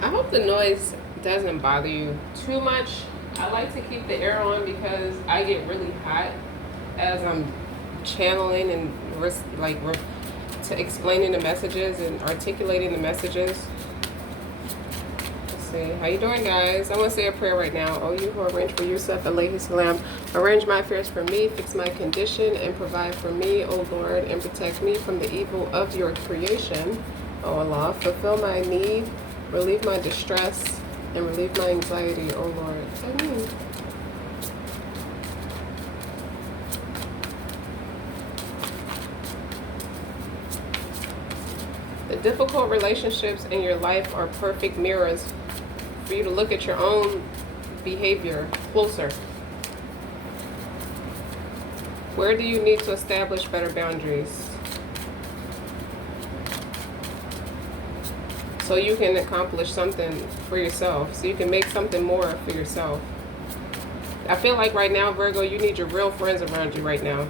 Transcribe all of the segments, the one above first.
I hope the noise doesn't bother you too much. I like to keep the air on because I get really hot as I'm channeling and to explaining the messages and articulating the messages. Let's see. How you doing, guys? I want to say a prayer right now. Oh, you who arrange for Yusuf, alayhi salam. Arrange my affairs for me, fix my condition, and provide for me, O Lord, and protect me from the evil of your creation. O Allah, fulfill my need, relieve my distress, and relieve my anxiety, O Lord. Amen. The difficult relationships in your life are perfect mirrors for you to look at your own behavior closer. Where do you need to establish better boundaries so you can accomplish something for yourself, so you can make something more for yourself? I feel like right now, Virgo, you need your real friends around you right now.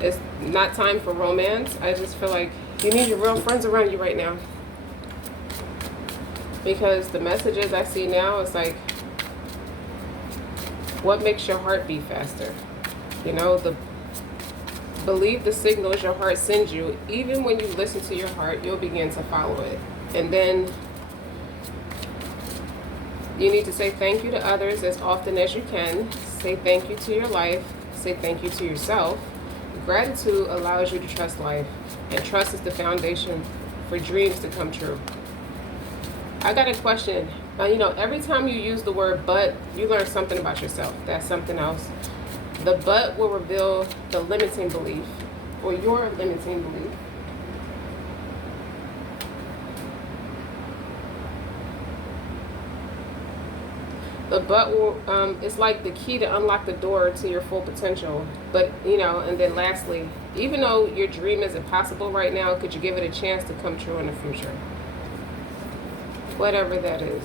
It's not time for romance. I just feel like you need your real friends around you right now. Because the messages I see now is like, what makes your heart beat faster? You know, believe the signals your heart sends you. Even when you listen to your heart, you'll begin to follow it. And then you need to say thank you to others as often as you can. Say thank you to your life. Say thank you to yourself. Gratitude allows you to trust life, and trust is the foundation for dreams to come true. I got a question. You know, every time you use the word but, you learn something about yourself. That's something else. The but will reveal the limiting belief, or your limiting belief. The but will, it's like the key to unlock the door to your full potential. But, you know, and then lastly, even though your dream is impossible right now, could you give it a chance to come true in the future? Whatever that is.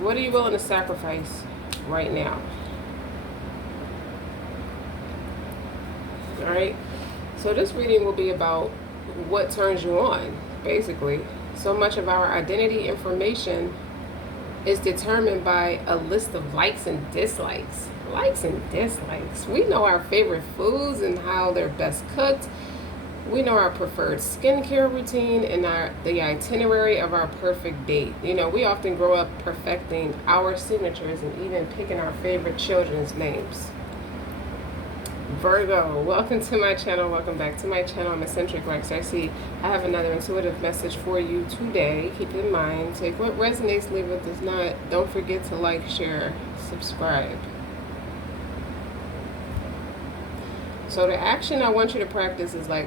What are you willing to sacrifice right now? All right. So this reading will be about what turns you on, basically. So much of our identity information is determined by a list of likes and dislikes. Likes and dislikes. We know our favorite foods and how they're best cooked. We know our preferred skincare routine and the itinerary of our perfect date. You know, we often grow up perfecting our signatures and even picking our favorite children's names. Virgo, welcome to my channel. Welcome back to my channel. I'm Eccentric RockStar'Seed. I have another intuitive message for you today. Keep in mind, take what resonates, leave what does not. Don't forget to like, share, subscribe. So the action I want you to practice is like,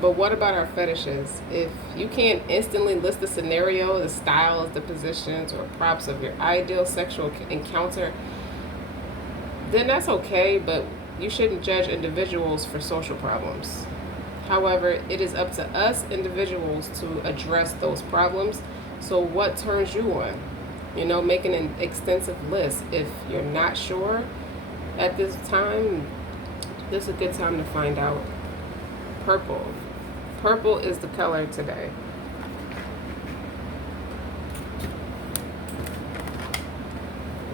but what about our fetishes? If you can't instantly list the scenario, the styles, the positions, or props of your ideal sexual encounter, then that's okay, but you shouldn't judge individuals for social problems. However, it is up to us individuals to address those problems. So what turns you on? You know, making an extensive list. If you're not sure at this time, this is a good time to find out. Purple. Purple is the color today.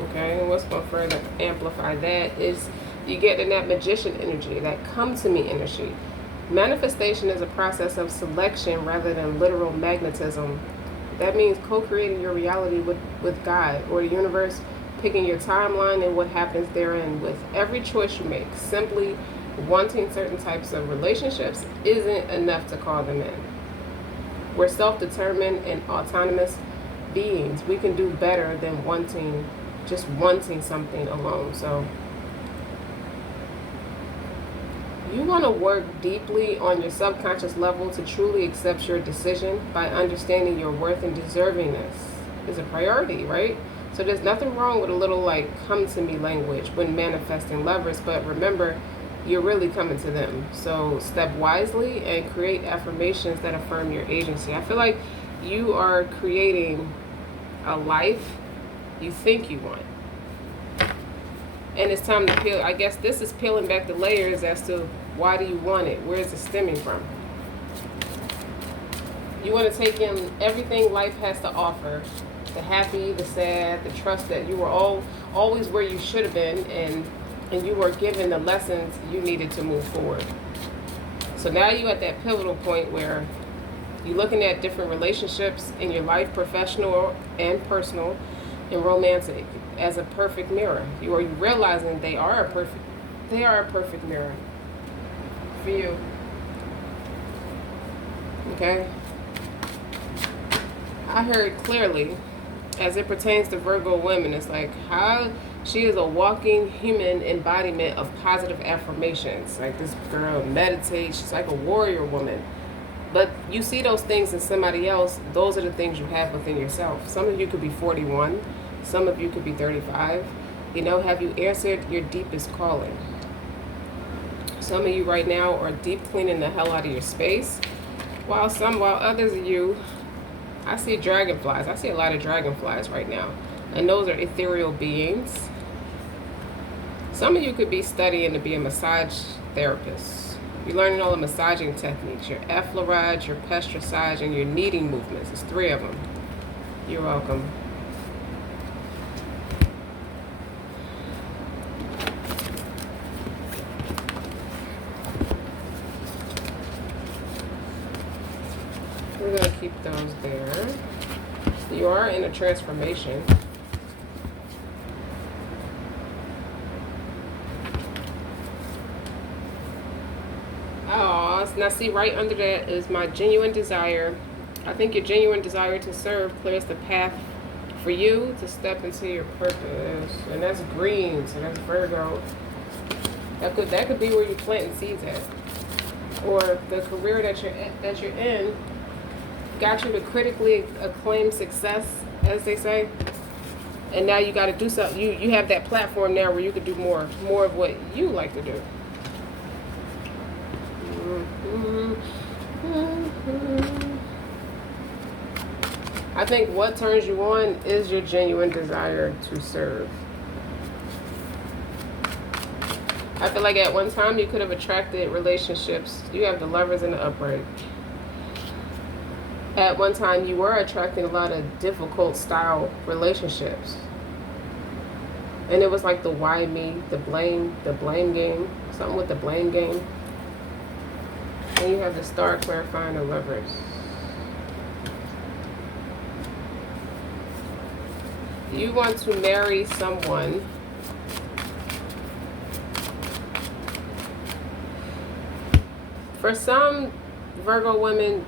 Okay, and what's going to further amplify that is you get in that magician energy, that come to me energy. Manifestation is a process of selection rather than literal magnetism. That means co-creating your reality with God or the universe, picking your timeline and what happens therein with every choice you make. Simply wanting certain types of relationships isn't enough to call them in. We're self-determined and autonomous beings. We can do better than just wanting something alone. So you want to work deeply on your subconscious level to truly accept your decision by understanding your worth and deservingness is a priority, right? So there's nothing wrong with a little like come to me language when manifesting lovers, but remember, you're really coming to them. So step wisely and create affirmations that affirm your agency. I feel like you are creating a life you think you want. And it's time to peel. I guess this is peeling back the layers as to why do you want it? Where is it stemming from? You want to take in everything life has to offer the happy, the sad, the trust that you were always where you should have been, and you were given the lessons you needed to move forward. So now you're at that pivotal point where you're looking at different relationships in your life, professional and personal and romantic, as a perfect mirror. You are realizing they are a perfect mirror for you. Okay? I heard clearly, as it pertains to Virgo women, it's like how she is a walking human embodiment of positive affirmations. Like, this girl meditates, she's like a warrior woman. But you see those things in somebody else, those are the things you have within yourself. Some of you could be 41, some of you could be 35. You know, have you answered your deepest calling? Some of you right now are deep cleaning the hell out of your space, while others of you, I see dragonflies. I see a lot of dragonflies right now. And those are ethereal beings. Some of you could be studying to be a massage therapist. You're learning all the massaging techniques, your effleurage, your pestrisage, and your kneading movements. There's 3 of them. You're welcome. We're going to keep those there. You are in a transformation. Oh, now see, right under that is my genuine desire. I think your genuine desire to serve clears the path for you to step into your purpose. And that's green, so that's Virgo. That could be where you're planting seeds at. Or the career that you're in got you to critically acclaim success, as they say, and now you got to do something. You have that platform now where you could do more of what you like to do. I think what turns you on is your genuine desire to serve. I feel like at one time you could have attracted relationships. You have the Lovers and the Upright. At one time, you were attracting a lot of difficult style relationships. And it was like the why me, the blame game, something with the blame game. And you have the Star clarifying the Lovers. You want to marry someone for some Virgo women,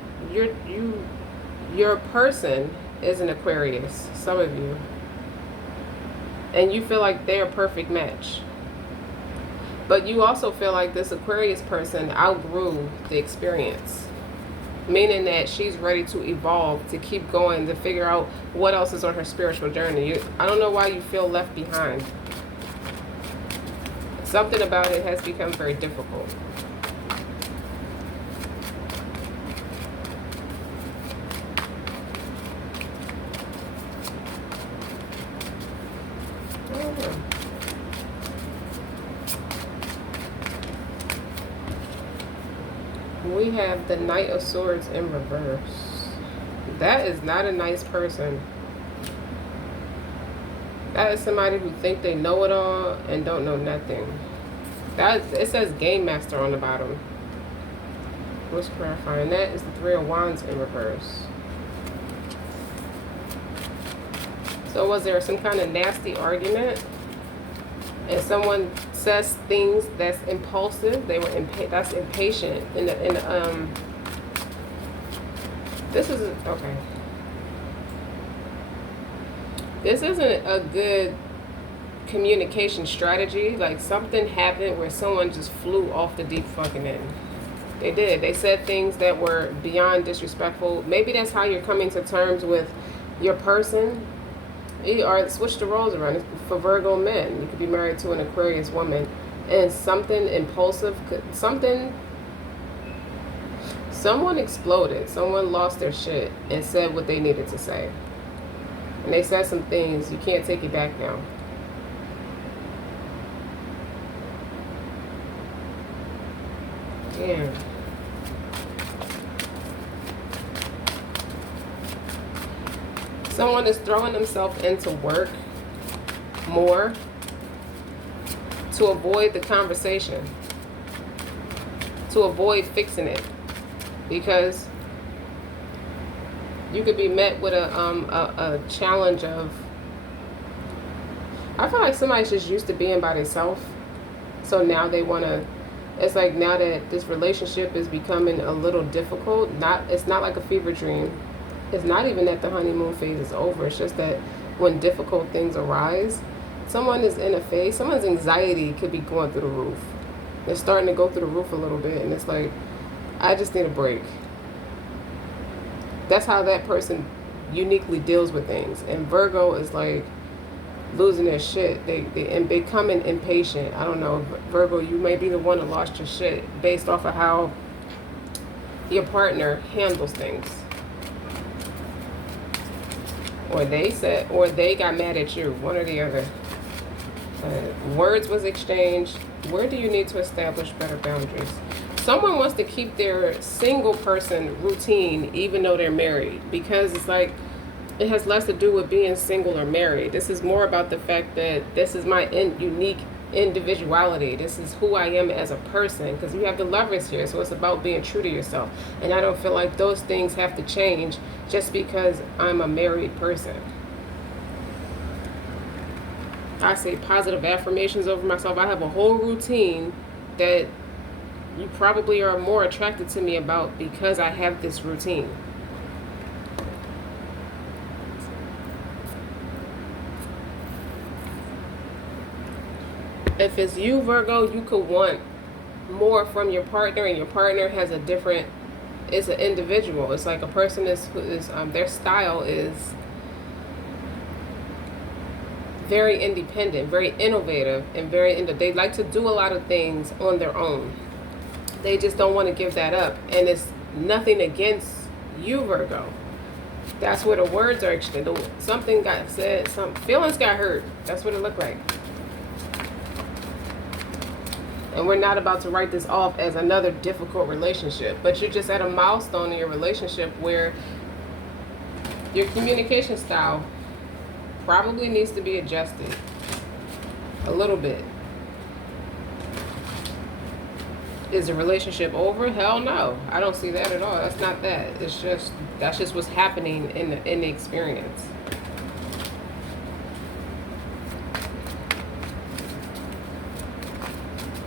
your person is an Aquarius, some of you, and you feel like they're a perfect match, but you also feel like this Aquarius person outgrew the experience, meaning that she's ready to evolve, to keep going, to figure out what else is on her spiritual journey. I don't know why you feel left behind. Something about it has become very difficult. We have the Knight of Swords in reverse. That is not a nice person. That is somebody who think they know it all and don't know nothing. It says Game Master on the bottom. What's clarifying? That is the Three of Wands in reverse. So was there some kind of nasty argument? And someone says things that's impulsive. They were that's impatient. This is okay. This isn't a good communication strategy. Like, something happened where someone just flew off the deep fucking end. They did. They said things that were beyond disrespectful. Maybe that's how you're coming to terms with your person. Or switch the roles around. For Virgo men, you could be married to an Aquarius woman, and something impulsive, someone exploded, someone lost their shit and said what they needed to say, and they said some things. You can't take it back now. Yeah. Someone is throwing themselves into work more to avoid the conversation, to avoid fixing it, because you could be met with a challenge of, I feel like somebody's just used to being by themselves, so now they want to, it's like now that this relationship is becoming a little difficult, it's not like a fever dream, it's not even that the honeymoon phase is over, it's just that when difficult things arise, someone is in a phase, someone's anxiety could be going through the roof. They're starting to go through the roof a little bit, and it's like, I just need a break. That's how that person uniquely deals with things. And Virgo is like losing their shit. They becoming impatient. I don't know, Virgo, you may be the one that lost your shit based off of how your partner handles things. Or they got mad at you, one or the other. Words was exchanged. Where do you need to establish better boundaries? Someone wants to keep their single person routine even though they're married, because it's like it has less to do with being single or married. This is more about the fact that this is my unique individuality. This is who I am as a person, because you have the Lovers here, so it's about being true to yourself. And I don't feel like those things have to change just because I'm a married person. I say positive affirmations over myself. I have a whole routine that you probably are more attracted to me about because I have this routine. If it's you, Virgo, you could want more from your partner, and your partner has a different, it's an individual. It's like a person their style is very independent, very innovative, and they like to do a lot of things on their own. They just don't want to give that up. And it's nothing against you, Virgo. That's where the words are exchanged. Something got said, some feelings got hurt. That's what it looked like. And we're not about to write this off as another difficult relationship, but you're just at a milestone in your relationship where your communication style probably needs to be adjusted a little bit. Is the relationship over? Hell no. I don't see that at all. That's not that. That's just what's happening in the experience.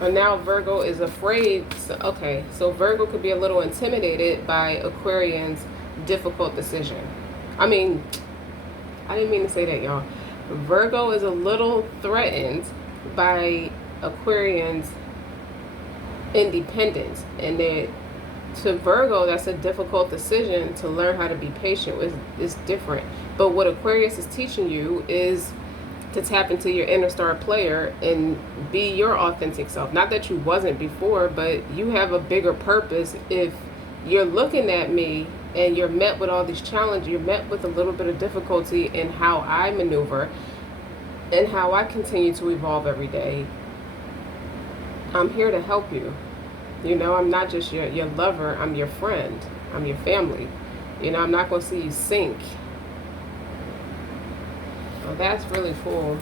And now Virgo is afraid. So Virgo could be a little intimidated by Aquarian's difficult decision. I didn't mean to say that, y'all. Virgo is a little threatened by Aquarian's independence, and that to Virgo, that's a difficult decision to learn how to be patient with. Is different. But what Aquarius is teaching you is to tap into your inner star player and be your authentic self. Not that you wasn't before, but you have a bigger purpose. If you're looking at me and you're met with all these challenges, you're met with a little bit of difficulty in how I maneuver and how I continue to evolve every day, I'm here to help you. You know, I'm not just your lover, I'm your friend, I'm your family. You know, I'm not going to see you sink. Oh, that's really cool.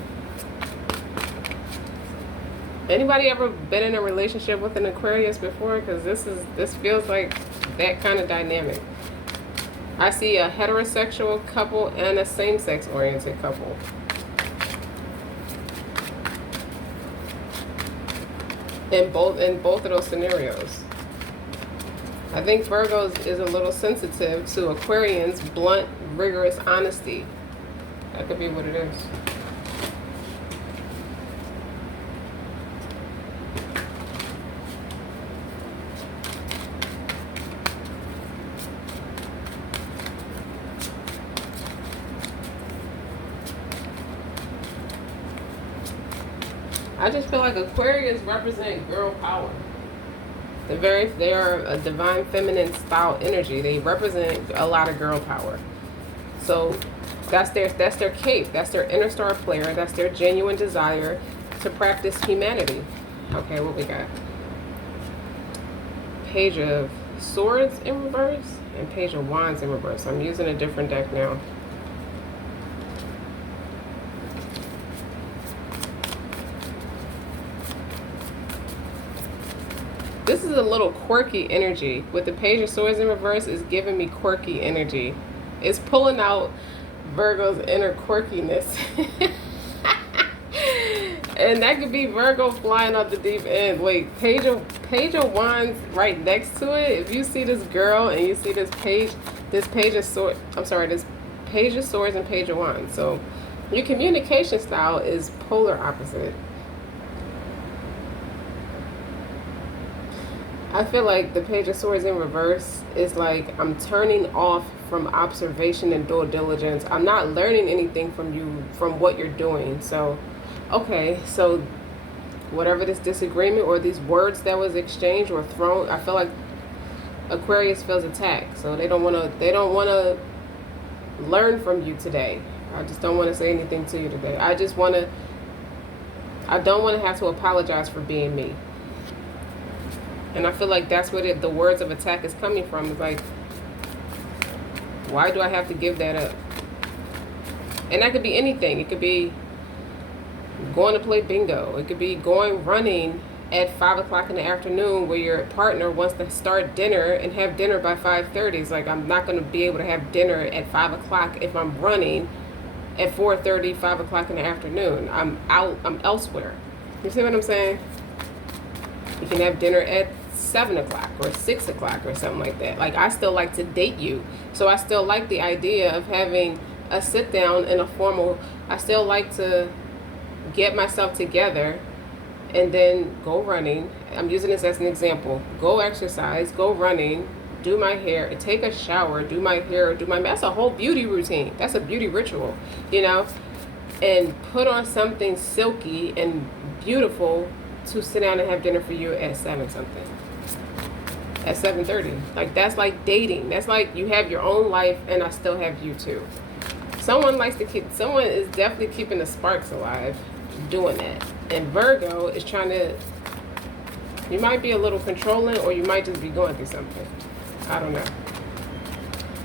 Anybody ever been in a relationship with an Aquarius before? Because this feels like that kind of dynamic. I see a heterosexual couple and a same-sex oriented couple. In both of those scenarios. I think Virgo is a little sensitive to Aquarian's blunt, rigorous honesty. That could be what it is. I just feel like Aquarius represent girl power. They are a divine feminine style energy. They represent a lot of girl power. So that's their cape. That's their inner star player. That's their genuine desire to practice humanity. Okay, what we got? Page of Swords in reverse and Page of Wands in reverse. I'm using a different deck now. This is a little quirky energy. With the Page of Swords in reverse, it's giving me quirky energy. It's pulling out Virgo's inner quirkiness. And that could be Virgo flying up the deep end. Wait, Page of Wands right next to it. If you see this girl and you see this Page of Swords, this Page of Swords and Page of Wands. So your communication style is polar opposite. I feel like the Page of Swords in reverse is like I'm turning off from observation and due diligence. I'm not learning anything from you, from what you're doing. So, okay, so whatever this disagreement or these words that was exchanged or thrown, I feel like Aquarius feels attacked. So they don't want to learn from you today. I just don't want to say anything to you today. I don't want to have to apologize for being me. And I feel like that's where the words of attack is coming from. It's like, why do I have to give that up? And that could be anything. It could be going to play bingo. It could be going running at 5 o'clock in the afternoon where your partner wants to start dinner and have dinner by 5:30. It's like, I'm not going to be able to have dinner at 5 o'clock if I'm running at 4:30, 5 o'clock in the afternoon. I'm elsewhere. You see what I'm saying? You can have dinner at 7 o'clock or 6 o'clock or something like that. Like, I still like to date you. So I still like the idea of having a sit down in a formal, I still like to get myself together and then go running. I'm using this as an example. Go exercise, go running, do my hair, take a shower, do my hair, that's a whole beauty routine. That's a beauty ritual, you know? And put on something silky and beautiful to sit down and have dinner for you at 7 something. At 7:30. Like, that's like dating. That's like you have your own life and I still have you too. Someone is definitely keeping the sparks alive doing that. And Virgo is trying to, you might be a little controlling or you might just be going through something. I don't know.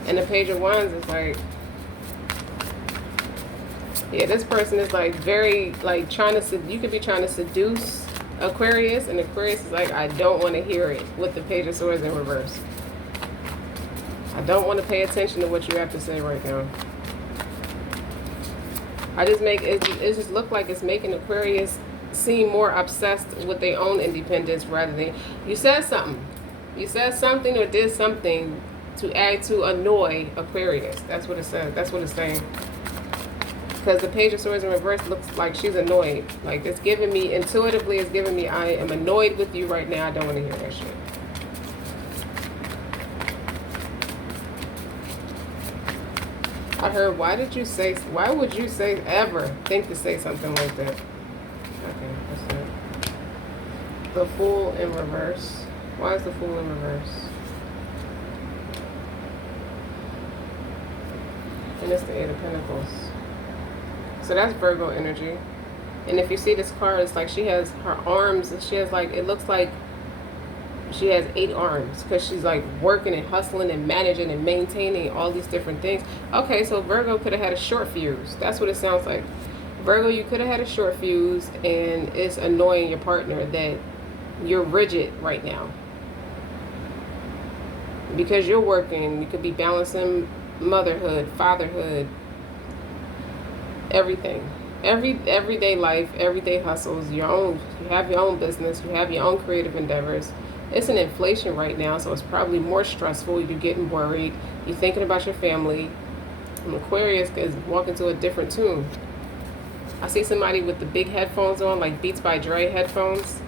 And the Page of Wands is like, yeah, this person is like very, like you could be trying to seduce Aquarius, and Aquarius is like, I don't want to hear it, with the Page of Swords in reverse. I don't want to pay attention to what you have to say right now. It just look like it's making Aquarius seem more obsessed with their own independence rather than, you said something or did something to annoy Aquarius. That's what it says. That's what it's saying. Because the Page of Swords in reverse looks like she's annoyed. Like, it's giving me, intuitively, it's giving me, I am annoyed with you right now. I don't want to hear that shit. I heard, why would you ever think to say something like that? Okay, that's it. The Fool in reverse. Why is the Fool in reverse? And it's the Eight of Pentacles. So that's Virgo energy. And if you see this card, it's like she has her arms, she has like, it looks like she has 8 arms because she's like working and hustling and managing and maintaining all these different things. Okay, so Virgo could have had a short fuse. That's what it sounds like. Virgo, you could have had a short fuse and it's annoying your partner that you're rigid right now. Because you're working, you could be balancing motherhood, fatherhood, everything, everyday life, everyday hustles, you have your own business, you have your own creative endeavors. It's an inflation right now, so it's probably more stressful. You're getting worried, you're thinking about your family. And Aquarius is walking to a different tune. I see somebody with the big headphones on, like Beats by Dre headphones,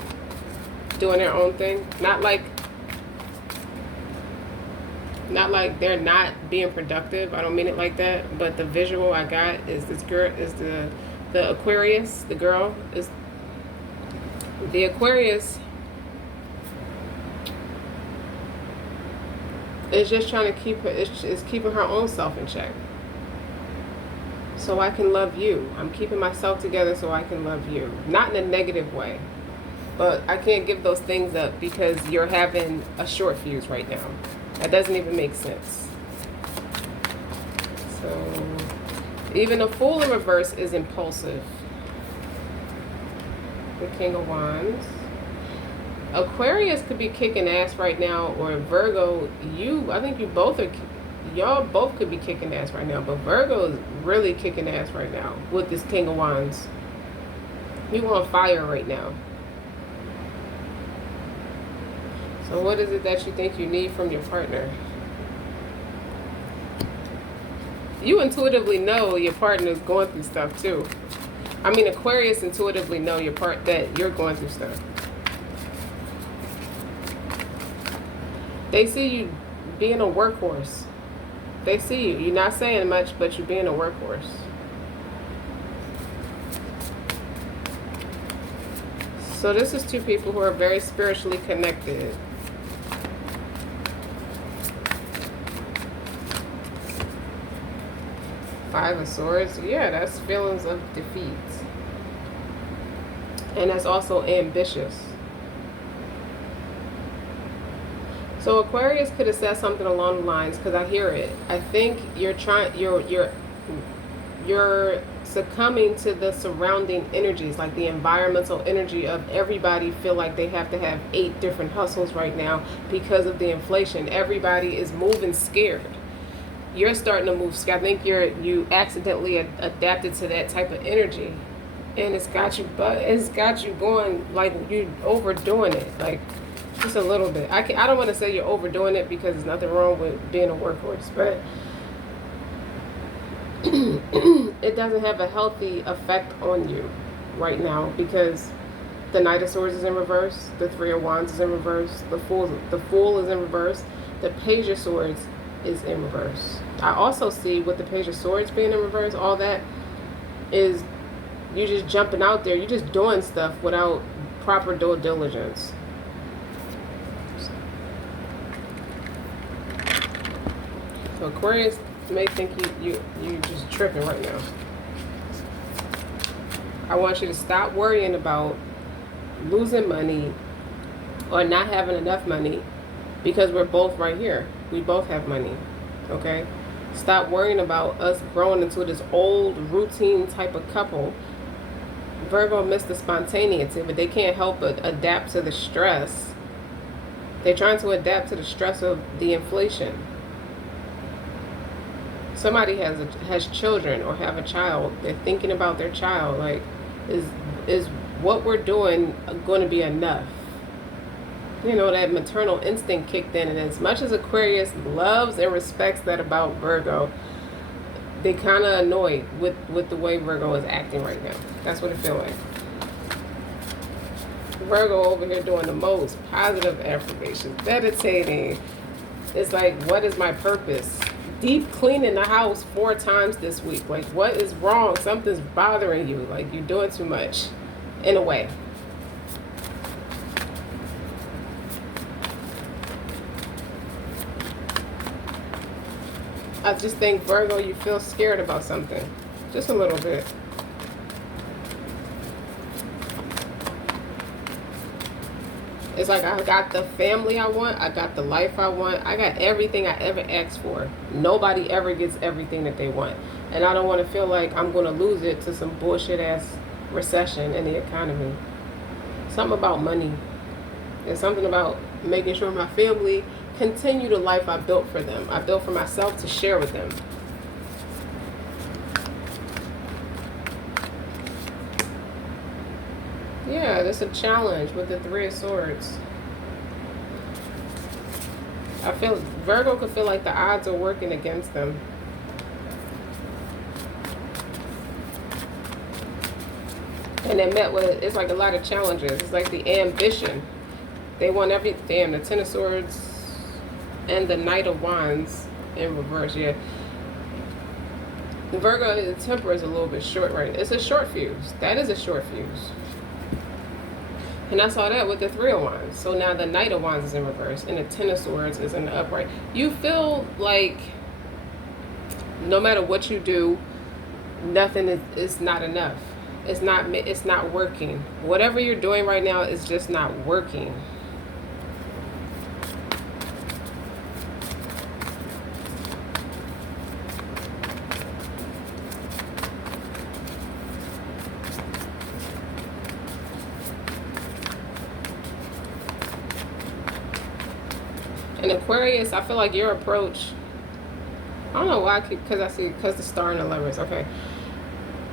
doing their own thing. Not like they're not being productive. I don't mean it like that, but the visual I got is this girl, is the Aquarius, the girl is the Aquarius is just trying to keep her, is keeping her own self in check. So I can love you. I'm keeping myself together so I can love you. Not in a negative way, but I can't give those things up because you're having a short fuse right now. That doesn't even make sense. So, even a Fool in reverse is impulsive. The King of Wands. Aquarius could be kicking ass right now, or Virgo, I think y'all both could be kicking ass right now, but Virgo is really kicking ass right now with this King of Wands. You on fire right now. So what is it that you think you need from your partner? You intuitively know your partner is going through stuff too. I mean, Aquarius intuitively know that you're going through stuff. They see you being a workhorse. They see you. You're not saying much, but you're being a workhorse. So this is two people who are very spiritually connected. Five of Swords. Yeah, that's feelings of defeat. And that's also ambitious. So Aquarius could have said something along the lines, because I hear it. I think you're succumbing to the surrounding energies, like the environmental energy of everybody feel like they have to have 8 different hustles right now because of the inflation. Everybody is moving scared. You're starting to move scared. I think you accidentally adapted to that type of energy, and it's got you going, like you're overdoing it, like just a little bit. I don't want to say you're overdoing it, because there's nothing wrong with being a workhorse, but it doesn't have a healthy effect on you right now, because the Knight of Swords is in reverse, the Three of Wands is in reverse, the Fool is in reverse, the Page of Swords is in reverse. I also see with the Page of Swords being in reverse, all that is you just jumping out there, you're just doing stuff without proper due diligence. So Aquarius may think you just tripping right now. I want you to stop worrying about losing money or not having enough money, because we're both right here. We both have money, okay? Stop worrying about us growing into this old routine type of couple. Virgo missed the spontaneity, but they can't help but adapt to the stress. They're trying to adapt to the stress of the inflation. Somebody has children or have a child. They're thinking about their child. Like, is what we're doing going to be enough? You know, that maternal instinct kicked in, and as much as Aquarius loves and respects that about Virgo, they kind of annoyed with the way Virgo is acting right now. That's what it feels like. Virgo over here doing the most positive affirmations, meditating. It's like, what is my purpose? Deep cleaning the house 4 times this week. Like, what is wrong? Something's bothering you. Like, you're doing too much, in a way. I just think, Virgo, you feel scared about something. Just a little bit. It's like, I got the family I want. I got the life I want. I got everything I ever asked for. Nobody ever gets everything that they want. And I don't want to feel like I'm going to lose it to some bullshit-ass recession in the economy. Something about money. There's something about making sure my family continue the life I built for them. I built for myself to share with them. Yeah, there's a challenge with the Three of Swords. I feel Virgo could feel like the odds are working against them. And they met with, it's like a lot of challenges. It's like the ambition. They want everything. The Ten of Swords and the Knight of Wands in reverse. Yeah. Virgo, the temper is a little bit short right now. It's a short fuse. That is a short fuse. And I saw that with the Three of Wands. So now the Knight of Wands is in reverse and the Ten of Swords is in the upright. You feel like no matter what you do, nothing is not enough. It's not working. Whatever you're doing right now is just not working. Aquarius, I feel like your approach, I don't know why, because the star in the lovers. Okay.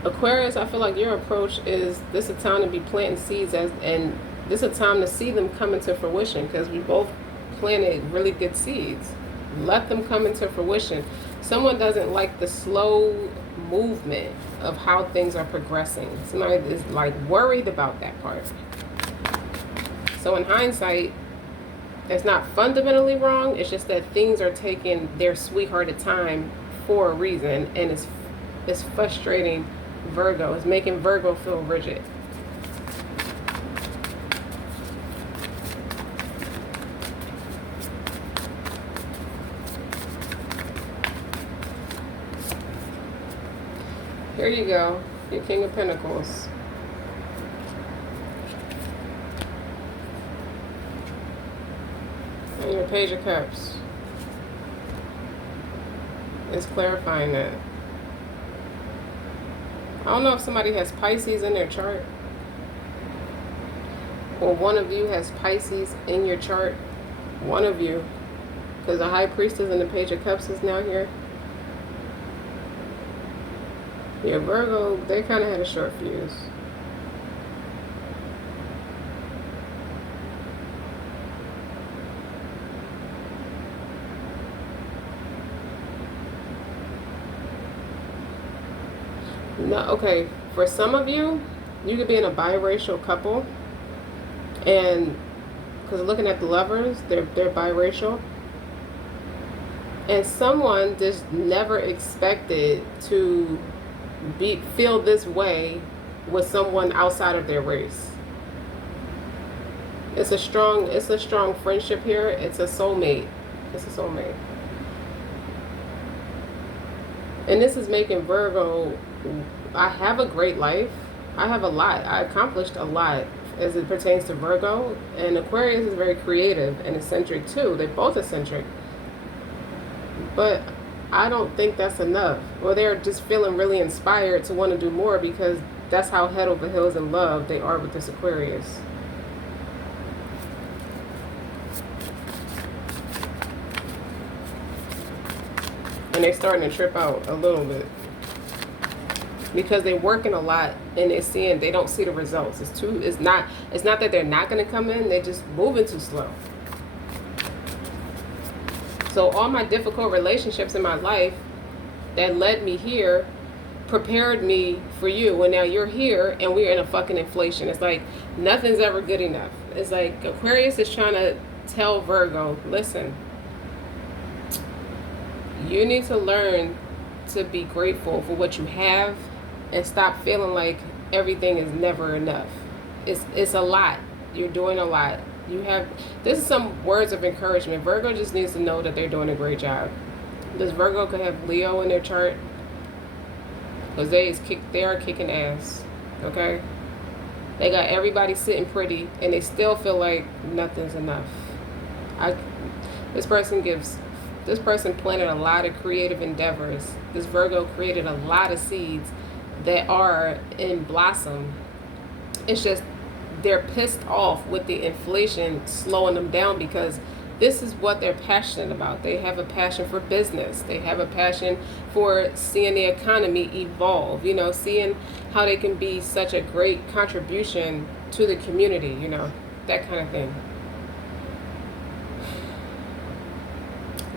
Aquarius, I feel like your approach is this a time to be planting seeds and this a time to see them come into fruition, because we both planted really good seeds. Let them come into fruition. Someone doesn't like the slow movement of how things are progressing. Somebody is like worried about that part. So in hindsight, it's not fundamentally wrong. It's just that things are taking their sweethearted time for a reason, and it's frustrating Virgo. It's making Virgo feel rigid. Here you go, your King of Pentacles. And your Page of Cups. It's clarifying that. I don't know if somebody has Pisces in their chart, or one of you has Pisces in your chart. One of you, because the High Priestess and the Page of Cups is now here. Yeah, Virgo, they kind of had a short fuse. No, okay, for some of you, you could be in a biracial couple, and because looking at the lovers, they're biracial, and someone just never expected to feel this way with someone outside of their race. It's a strong friendship here. It's a soulmate. It's a soulmate. And this is making Virgo, I have a great life. I have a lot. I accomplished a lot as it pertains to Virgo. And Aquarius is very creative and eccentric too. They're both eccentric. But I don't think that's enough. Or they're just feeling really inspired to want to do more, because that's how head over heels in love they are with this Aquarius. And they're starting to trip out a little bit, because they're working a lot and they don't see the results. It's not that they're not going to come in, they're just moving too slow. So all my difficult relationships in my life that led me here prepared me for you. And now you're here and we're in a fucking inflation. It's like nothing's ever good enough. It's like Aquarius is trying to tell Virgo, listen, you need to learn to be grateful for what you have and stop feeling like everything is never enough. It's a lot. You're doing a lot. This is some words of encouragement. Virgo just needs to know that they're doing a great job. This Virgo could have Leo in their chart, because they are kicking ass. Okay? They got everybody sitting pretty and they still feel like nothing's enough. This person planted a lot of creative endeavors. This Virgo created a lot of seeds that are in blossom. It's just they're pissed off with the inflation slowing them down, because this is what they're passionate about. They have a passion for business. They have a passion for seeing the economy evolve, seeing how they can be such a great contribution to the community, that kind of thing.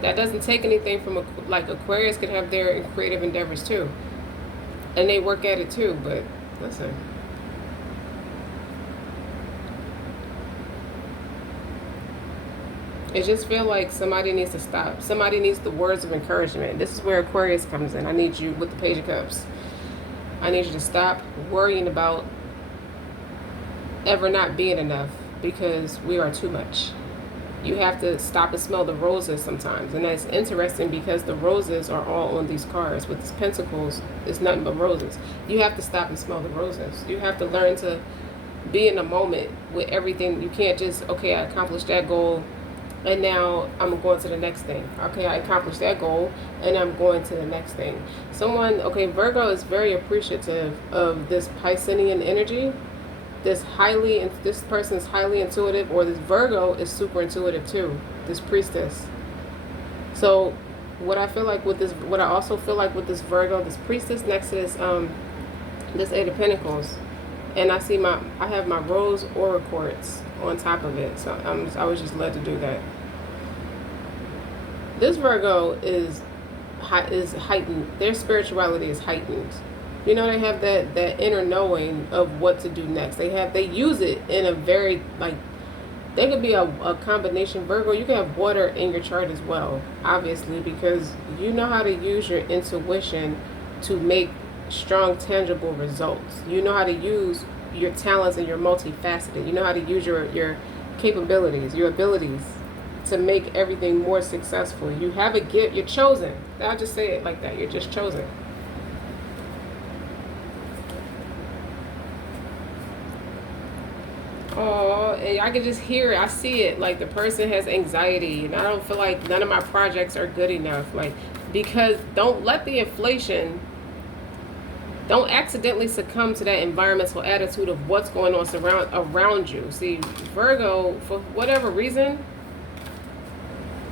That doesn't take anything from, like Aquarius could have their creative endeavors too. And they work at it too, but listen. It just feel like somebody needs to stop. Somebody needs the words of encouragement. This is where Aquarius comes in. I need you with the Page of Cups. I need you to stop worrying about ever not being enough, because we are too much. You have to stop and smell the roses sometimes. And that's interesting, because the roses are all on these cards. With these pentacles, it's nothing but roses. You have to stop and smell the roses. You have to learn to be in the moment with everything. You can't just, okay, I accomplished that goal, and now I'm going to the next thing. Okay, I accomplished that goal, and I'm going to the next thing. Virgo is very appreciative of this Piscean energy. This person's highly intuitive, or this Virgo is super intuitive too. This priestess, So what I feel like with this, what I also feel like with this Virgo, this priestess next to this Eight of Pentacles, and I see I have my rose aura quartz on top of it. So I was just led to do that. This Virgo is heightened. Their spirituality is heightened. You know, they have that inner knowing of what to do next. They use it in a very, like, they could be a combination. Virgo, you can have water in your chart as well, obviously, because you know how to use your intuition to make strong, tangible results. You know how to use your talents, and you're multifaceted. You know how to use your capabilities, your abilities to make everything more successful. You have a gift. You're chosen. I'll just say it like that. You're just chosen. Oh, and I can just hear it. I see it. Like, the person has anxiety, and I don't feel like none of my projects are good enough. Like, because don't let the inflation, don't accidentally succumb to that environmental attitude of what's going on around you. See, Virgo, for whatever reason,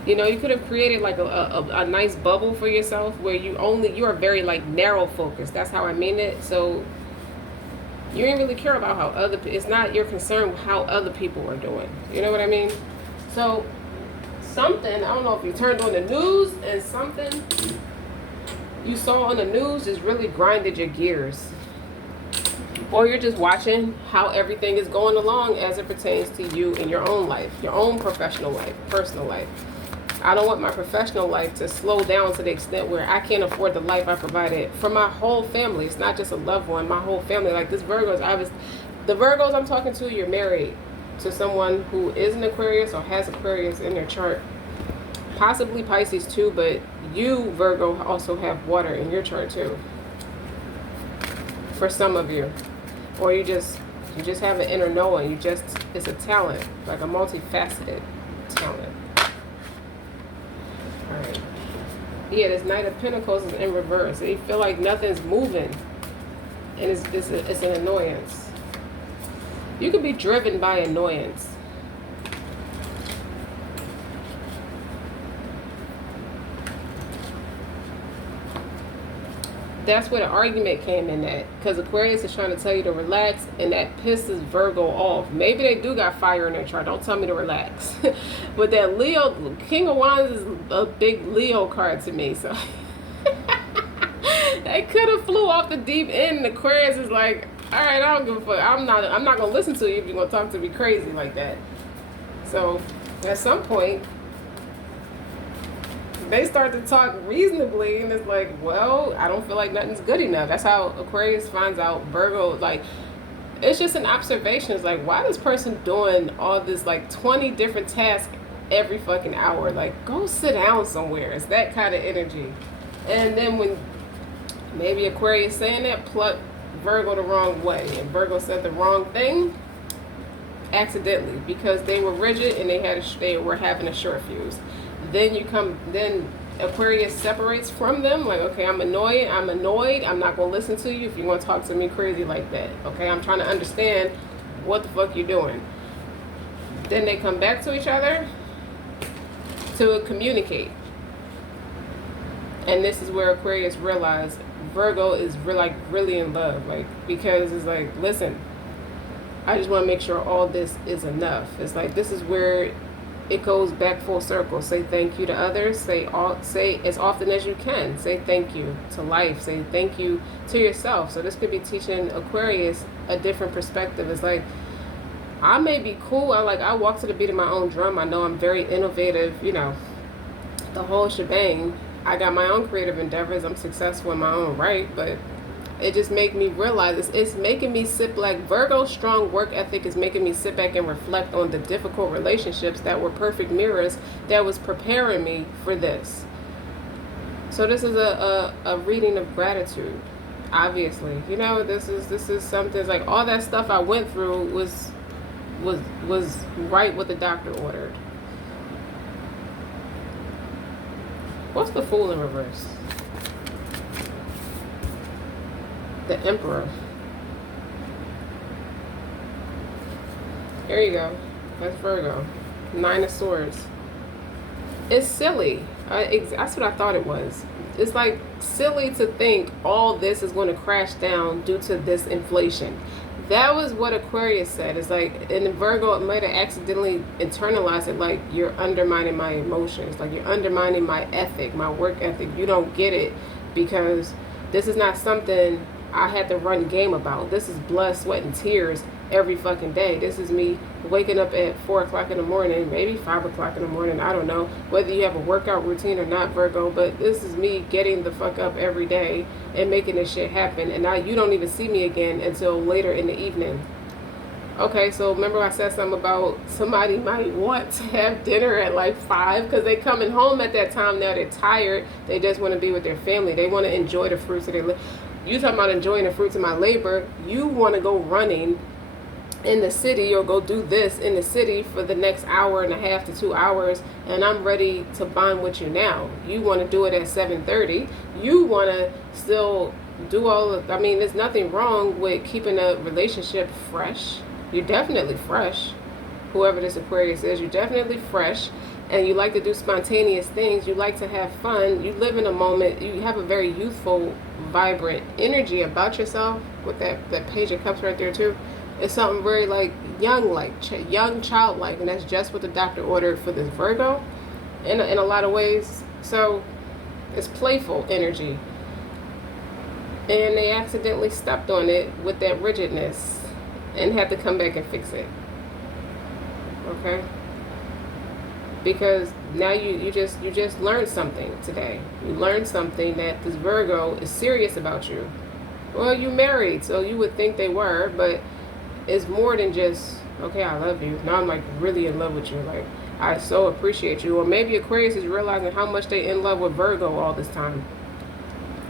you know, you could have created like a nice bubble for yourself where you are very like narrow focused. That's how I mean it. So you ain't really care about how it's not your concern how other people are doing. You know what I mean? So something, I don't know if you turned on the news and something you saw on the news just really grinded your gears. Or you're just watching how everything is going along as it pertains to you in your own life, your own professional life, personal life. I don't want my professional life to slow down to the extent where I can't afford the life I provided for my whole family. It's not just a loved one, my whole family. Like this Virgos, the Virgos I'm talking to, you're married to someone who is an Aquarius or has Aquarius in their chart. Possibly Pisces too, but you, Virgo, also have water in your chart too. For some of you. Or you just have an inner knowing. It's a talent, like a multifaceted talent. Alright. Yeah, this Knight of Pentacles is in reverse. You feel like nothing's moving. And it's an annoyance. You could be driven by annoyance. That's where the argument came in at. Because Aquarius is trying to tell you to relax, and that pisses Virgo off. Maybe they do got fire in their chart. Don't tell me to relax. But that Leo, King of Wands is a big Leo card to me. So they could have flew off the deep end. And Aquarius is like, all right, I don't give a fuck. I'm not going to listen to you if you're going to talk to me crazy like that. So at some point, they start to talk reasonably, and it's like, well, I don't feel like nothing's good enough. That's how Aquarius finds out Virgo, like, it's just an observation. It's like, why is this person doing all this, like, 20 different tasks every fucking hour? Like, go sit down somewhere. It's that kind of energy. And then when maybe Aquarius saying that, pluck Virgo the wrong way, and Virgo said the wrong thing accidentally because they were rigid and they were having a short fuse. Then Aquarius separates from them, like, okay, I'm annoyed, I'm not going to listen to you if you're going to talk to me crazy like that, okay, I'm trying to understand what the fuck you're doing. Then they come back to each other to communicate. And this is where Aquarius realized Virgo is really in love, like, because it's like, listen, I just want to make sure all this is enough. It's like, this is where it goes back full circle. Say thank you to others. Say as often as you can. Say thank you to life. Say thank you to yourself. So this could be teaching Aquarius a different perspective. It's like, I may be cool. I walk to the beat of my own drum. I know I'm very innovative, you know, the whole shebang. I got my own creative endeavors. I'm successful in my own right, but it just made me realize it's making me sit back. Virgo's strong work ethic is making me sit back and reflect on the difficult relationships that were perfect mirrors that was preparing me for this. So this is a reading of gratitude. Obviously, you know, this is something. It's like all that stuff I went through was right what the doctor ordered. What's the Fool in reverse? The Emperor. Here you go. That's Virgo. 9 of Swords. It's silly. That's what I thought it was. It's like silly to think all this is going to crash down due to this inflation. That was what Aquarius said. It's like, in Virgo, it might have accidentally internalized it, like, you're undermining my emotions, like you're undermining my ethic, my work ethic. You don't get it because this is not something I had to run game about. This is blood, sweat, and tears every fucking day. This is me waking up at 4 o'clock in the morning, maybe 5 o'clock in the morning. I don't know whether you have a workout routine or not, Virgo, but this is me getting the fuck up every day and making this shit happen. And now you don't even see me again until later in the evening. Okay, so remember I said something about somebody might want to have dinner at like 5 because they coming home at that time. Now they're tired. They just want to be with their family. They want to enjoy the fruits of their You talking about enjoying the fruits of my labor. You want to go running in the city or go do this in the city for the next hour and a half to 2 hours, and I'm ready to bond with you now. You want to do it at 7:30. You want to still do all of, I mean, there's nothing wrong with keeping a relationship fresh. You're definitely fresh. Whoever this Aquarius is, you're definitely fresh, and you like to do spontaneous things. You like to have fun. You live in a moment. You have a very youthful, vibrant energy about yourself with that Page of Cups right there too. It's something very like young, young childlike, and that's just what the doctor ordered for this Virgo in a lot of ways. So it's playful energy, and they accidentally stepped on it with that rigidness and had to come back and fix it. Okay, because now you just learned something today. You learned something that this Virgo is serious about you. Well, you married, so you would think they were, but it's more than just, okay, I love you. Now I'm like really in love with you. Like, I so appreciate you. Or maybe Aquarius is realizing how much they in love with Virgo all this time.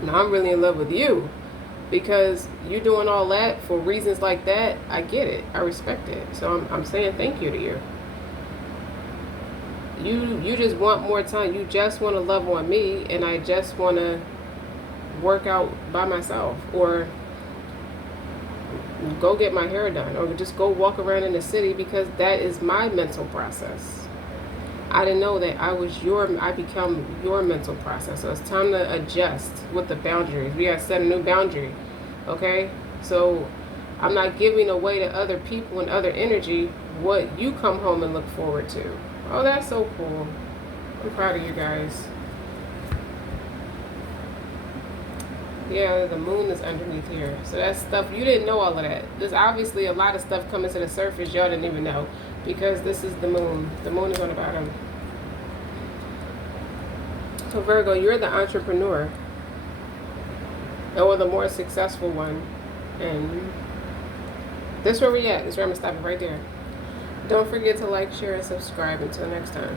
Now I'm really in love with you because you're doing all that for reasons like that. I get it. I respect it. So I'm saying thank you to you. You just want more time. You just want to love on me, and I just want to work out by myself, or go get my hair done, or just go walk around in the city, because that is my mental process. I didn't know that I become your mental process. So it's time to adjust with the boundaries. We gotta set a new boundary. Okay? So I'm not giving away to other people and other energy what you come home and look forward to. Oh, that's so cool. I'm proud of you guys. Yeah, the moon is underneath here. So that's stuff, you didn't know all of that. There's obviously a lot of stuff coming to the surface y'all didn't even know, because this is the moon. The moon is on the bottom. So Virgo, you're the entrepreneur, or the more successful one. And this is where we at. This is where I'm going to stop it right there. Don't forget to like, share, and subscribe. Until next time.